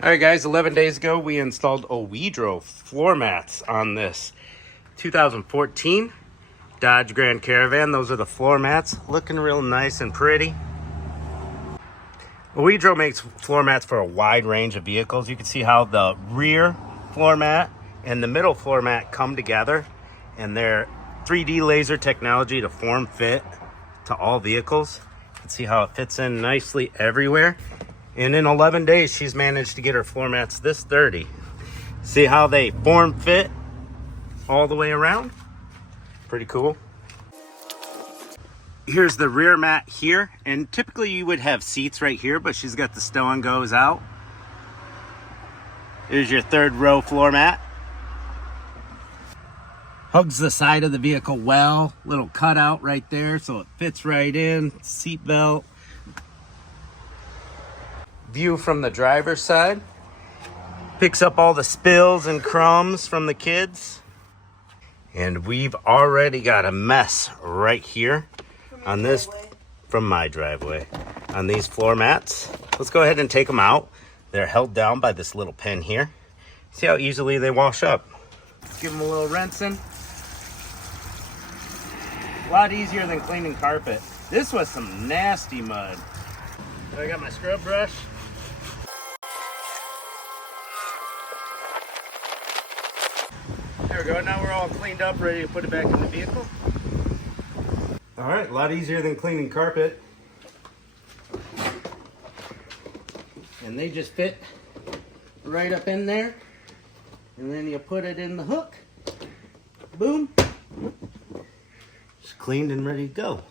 All right, guys, 11 days ago, we installed Oedro floor mats on this 2014 Dodge Grand Caravan. Those are the floor mats, looking real nice and pretty. Oedro makes floor mats for a wide range of vehicles. You can see how the rear floor mat and the middle floor mat come together, and their 3D laser technology to form fit to all vehicles. You can see how it fits in nicely everywhere. And in 11 days, she's managed to get her floor mats this sturdy. See how they form fit all the way around? Pretty cool. Here's the rear mat here. And typically you would have seats right here, but she's got the Stow and Goes out. Here's your third row floor mat. Hugs the side of the vehicle well. Little cutout right there so it fits right in. Seat belt. View from the driver's side. Picks up all the spills and crumbs from the kids. And we've already got a mess right here on this, from my driveway, on these floor mats. Let's go ahead and take them out. They're held down by this little pin here. See how easily they wash up. Let's give them a little rinsing. A lot easier than cleaning carpet. This was some nasty mud. I got my scrub brush. There we go, now we're all cleaned up, ready to put it back in the vehicle. All right, a lot easier than cleaning carpet. And they just fit right up in there. And then you put it in the hook. Boom. It's cleaned and ready to go.